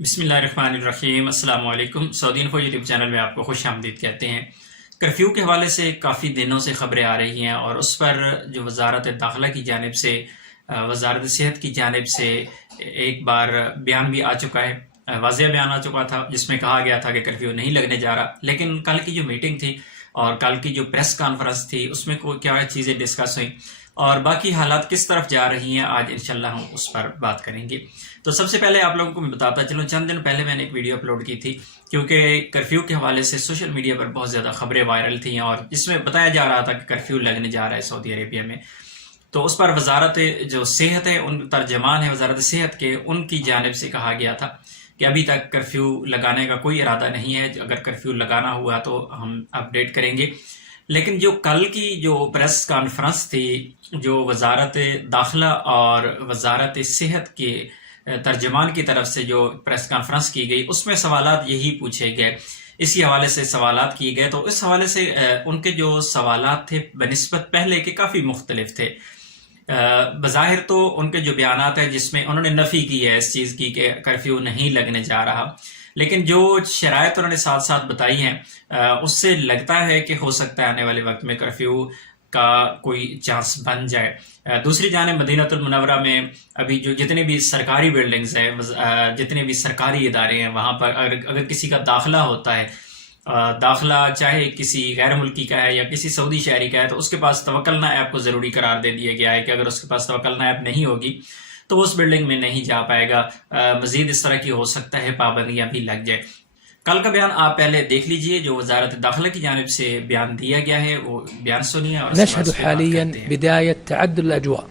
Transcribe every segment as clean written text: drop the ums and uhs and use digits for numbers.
بسم اللہ الرحمن الرحیم۔ السلام علیکم۔ سعودی انفو یوٹیوب چینل میں آپ کو خوش آمدید کہتے ہیں۔ کرفیو کے حوالے سے کافی دنوں سے خبریں آ رہی ہیں اور اس پر جو وزارت داخلہ کی جانب سے وزارت صحت کی جانب سے ایک بار بیان بھی آ چکا ہے، واضح بیان آ چکا تھا، جس میں کہا گیا تھا کہ کرفیو نہیں لگنے جا رہا۔ لیکن کل کی جو میٹنگ تھی اور کل کی جو پریس کانفرنس تھی اس میں کیا چیزیں ڈسکس ہوئیں اور باقی حالات کس طرف جا رہی ہیں، آج انشاءاللہ ہم اس پر بات کریں گے۔ تو سب سے پہلے آپ لوگوں کو میں بتاتا چلوں، چند دن پہلے میں نے ایک ویڈیو اپلوڈ کی تھی کیونکہ کرفیو کے حوالے سے سوشل میڈیا پر بہت زیادہ خبریں وائرل تھیں اور اس میں بتایا جا رہا تھا کہ کرفیو لگنے جا رہا ہے سعودی عربیہ میں۔ تو اس پر وزارت جو صحت ہے، ان ترجمان ہے وزارت صحت کے، ان کی جانب سے کہا گیا تھا کہ ابھی تک کرفیو لگانے کا کوئی ارادہ نہیں ہے، اگر کرفیو لگانا ہوا تو ہم اپڈیٹ کریں گے۔ لیکن جو کل کی جو پریس کانفرنس تھی، جو وزارت داخلہ اور وزارت صحت کے ترجمان کی طرف سے جو پریس کانفرنس کی گئی، اس میں سوالات یہی پوچھے گئے، اسی حوالے سے سوالات کیے گئے۔ تو اس حوالے سے ان کے جو سوالات تھے بنسبت پہلے کے کافی مختلف تھے۔ بظاہر تو ان کے جو بیانات ہیں جس میں انہوں نے نفی کی ہے اس چیز کی کہ کرفیو نہیں لگنے جا رہا، لیکن جو شرائط انہوں نے ساتھ ساتھ بتائی ہیں اس سے لگتا ہے کہ ہو سکتا ہے آنے والے وقت میں کرفیو کا کوئی چانس بن جائے۔ دوسری جانب مدینہ المنورہ میں ابھی جو جتنے بھی سرکاری بلڈنگز ہیں، جتنے بھی سرکاری ادارے ہیں، وہاں پر اگر کسی کا داخلہ ہوتا ہے، داخلہ چاہے کسی غیر ملکی کا ہے یا کسی سعودی شہری کا ہے، تو اس کے پاس توکلنا ایپ کو ضروری قرار دے دیا گیا ہے کہ اگر اس کے پاس توکلنا ایپ نہیں ہوگی تو اس بلڈنگ میں نہیں جا پائے گا۔ مزید اس طرح کی ہو سکتا ہے پابندیاں بھی لگ جائے۔ کل کا بیان آپ پہلے دیکھ لیجئے، جو وزارت داخلہ کی جانب سے بیان دیا گیا ہے وہ بیان سنیے اور نشهد حاليا بداية تعدل الأجواء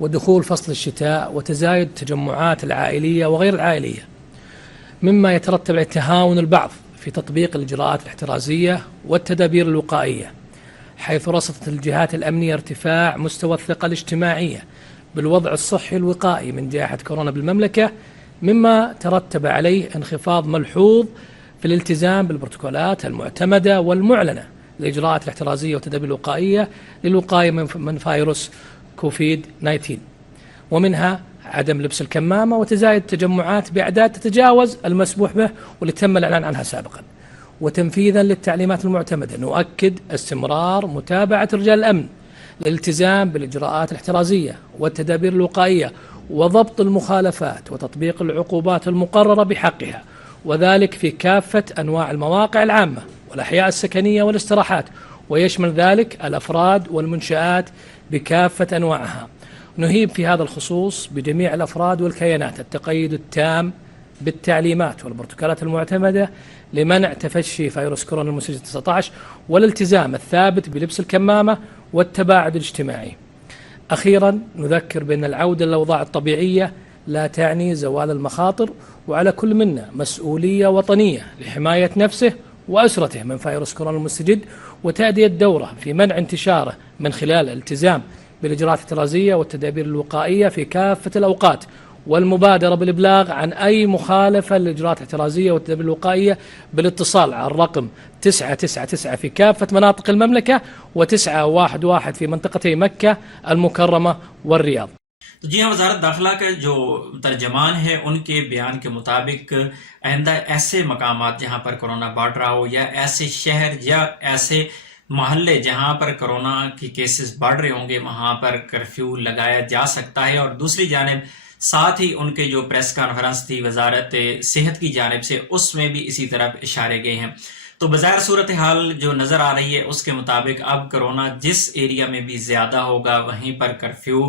ودخول فصل الشتاء وتزايد التجمعات العائلية وغير العائلية، مما يترتب على تهاون البعض في تطبيق الإجراءات الاحترازية والتدابير الوقائية، حيث رصدت الجهات الأمنية ارتفاع مستوى الثقة الاجتماعية بالوضع الصحي الوقائي من جائحة كورونا بالمملكة، مما ترتب عليه انخفاض ملحوظ في الالتزام بالبروتوكولات المعتمدة والمعلنة للإجراءات الاحترازية والتدابير الوقائية للوقاية من فيروس كوفيد 19، ومنها عدم لبس الكمامة وتزايد التجمعات بأعداد تتجاوز المسموح به واللي تم الإعلان عنها سابقا. وتنفيذا للتعليمات المعتمدة، نؤكد استمرار متابعة رجال الأمن للالتزام بالإجراءات الاحترازية والتدابير الوقائية وضبط المخالفات وتطبيق العقوبات المقررة بحقها، وذلك في كافة أنواع المواقع العامة والأحياء السكنية والاستراحات، ويشمل ذلك الأفراد والمنشآت بكافة أنواعها. نهيب في هذا الخصوص بجميع الأفراد والكيانات التقيد التام بالتعليمات والبروتوكولات المعتمدة لمنع تفشي فيروس كورونا المستجد 19 والالتزام الثابت بلبس الكمامة والتباعد الاجتماعي. أخيرا نذكر بأن العودة للأوضاع الطبيعية لا تعني زوال المخاطر، وعلى كل منا مسؤولية وطنية لحماية نفسه وأسرته من فيروس كورونا المستجد وتأدية دوره في منع انتشاره من خلال الالتزام بالإجراءات الاحترازية والتدابير الوقائية في كافة الأوقات، والمبادرة بالإبلاغ عن أي مخالفة للإجراءات الاحترازية والتدابير الوقائية بالاتصال على الرقم 999 في كافة مناطق المملكة و911 في منطقتي مكة المكرمة والرياض۔ جی ہاں، وزارت داخلہ کا جو ترجمان ہے ان کے بیان کے مطابق آئندہ ایسے مقامات جہاں پر کرونا بڑھ رہا ہو یا ایسے شہر یا ایسے محلے جہاں پر کرونا کی کیسز بڑھ رہے ہوں گے، وہاں پر کرفیو لگایا جا سکتا ہے۔ اور دوسری جانب ساتھ ہی ان کے جو پریس کانفرنس تھی وزارت صحت کی جانب سے، اس میں بھی اسی طرف اشارے گئے ہیں۔ تو بظاہر صورتحال جو نظر آ رہی ہے اس کے مطابق اب کرونا جس ایریا میں بھی زیادہ ہوگا وہیں پر کرفیو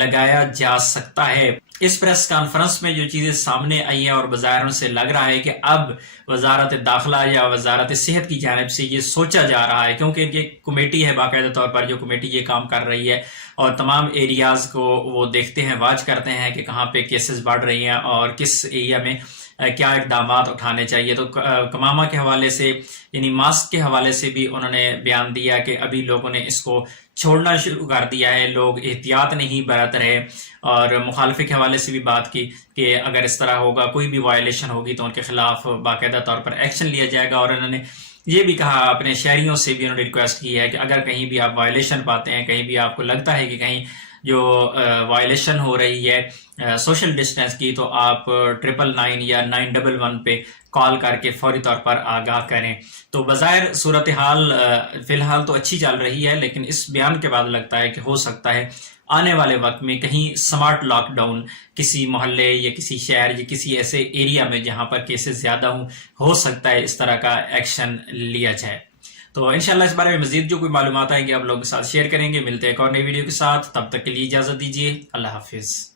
لگایا جا سکتا ہے۔ اس پریس کانفرنس میں جو چیزیں سامنے آئی ہیں اور بظاہر سے لگ رہا ہے کہ اب وزارت داخلہ یا وزارت صحت کی جانب سے یہ سوچا جا رہا ہے، کیونکہ یہ کمیٹی ہے باقاعدہ طور پر، جو کمیٹی یہ کام کر رہی ہے اور تمام ایریاز کو وہ دیکھتے ہیں، واچ کرتے ہیں کہ کہاں پہ کیسز بڑھ رہی ہیں اور کس ایریا میں کیا اقدامات اٹھانے چاہیے۔ تو کمامہ کے حوالے سے یعنی ماسک کے حوالے سے بھی انہوں نے بیان دیا کہ ابھی لوگوں نے اس کو چھوڑنا شروع کر دیا ہے، لوگ احتیاط نہیں برت رہے، اور مخالفے کے حوالے سے بھی بات کی کہ اگر اس طرح ہوگا، کوئی بھی وائلیشن ہوگی تو ان کے خلاف باقاعدہ طور پر ایکشن لیا جائے گا۔ اور انہوں نے یہ بھی کہا، اپنے شہریوں سے بھی انہوں نے ریکویسٹ کی ہے کہ اگر کہیں بھی آپ وائلیشن پاتے ہیں، کہیں بھی آپ کو لگتا ہے کہ کہیں جو وائلیشن ہو رہی ہے سوشل ڈسٹینس کی، تو آپ 999 یا 911 پہ کال کر کے فوری طور پر آگاہ کریں۔ تو بظاہر صورتحال فی الحال تو اچھی چل رہی ہے، لیکن اس بیان کے بعد لگتا ہے کہ ہو سکتا ہے آنے والے وقت میں کہیں سمارٹ لاک ڈاؤن کسی محلے یا کسی شہر یا کسی ایسے ایریا میں جہاں پر کیسز زیادہ ہو سکتا ہے اس طرح کا ایکشن لیا جائے۔ تو انشاءاللہ اس بارے میں مزید جو کوئی معلومات آئیں گے آپ لوگوں کے ساتھ شیئر کریں گے۔ ملتے ہیں ایک اور نئی ویڈیو کے ساتھ، تب تک کے لیے اجازت دیجیے، اللہ حافظ۔